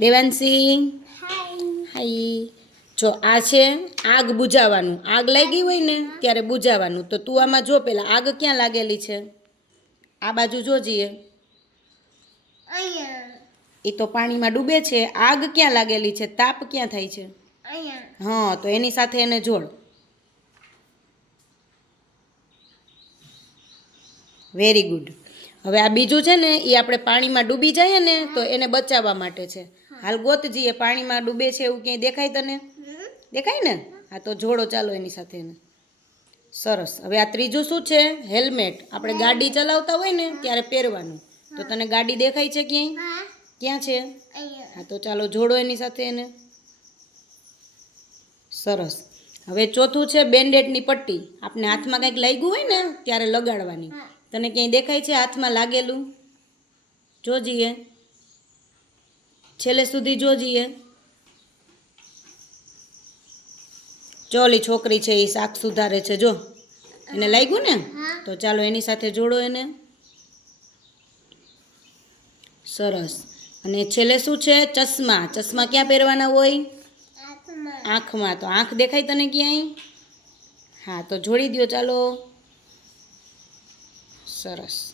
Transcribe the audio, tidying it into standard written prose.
Devanshi high. જો આ છે આગ બુઝાવવાનું. આગ લાગી હોય ને ત્યારે બુઝાવવાનું. તો તું આમાં જો પેલા આગ ક્યાં લાગેલી છે? આ બાજુ જોજીએ. એ તો પાણીમાં ડૂબે છે. આગ ક્યાં લાગેલી છે? તાપ ક્યાં થાય છે? હા, તો એની સાથે એને જોડ. Very good. હવે આ બીજું છે ને એ આપણે પાણીમાં ડૂબી જઈએ ને તો એને બચાવવા માટે છે. હાલ ગોતજીએ પાણીમાં ડૂબે છે એવું ક્યાંય દેખાય તને? દેખાય ને? હા, તો જોડો ચાલો એની સાથે એને. સરસ. હવે આ ત્રીજું શું છે? હેલ્મેટ. આપણે ગાડી ચલાવતા હોય ને ત્યારે પહેરવાનું. તો તને ગાડી દેખાય છે ક્યાંય? ક્યાં છે? હા, તો ચાલો જોડો એની સાથે એને. સરસ. હવે ચોથું છે બેન્ડેડની પટ્ટી. આપણે હાથમાં કંઈક લાગ્યું હોય ને ત્યારે લગાડવાની. તને ક્યાંય દેખાય છે હાથમાં લાગેલું? જોજીએ, છેલ્લે સુધી જોજીએ. ચોલી છોકરી છે એ શાક સુધારે છે, જો એને લાગ્યું ને? તો ચાલો એની સાથે જોડો એને. સરસ. અને છેલ્લે શું છે? ચશ્મા. ચશ્મા ક્યાં પહેરવાના હોય? આંખમાં. તો આંખ દેખાય તને ક્યાંય? હા, તો જોડી દો ચાલો. સરસ.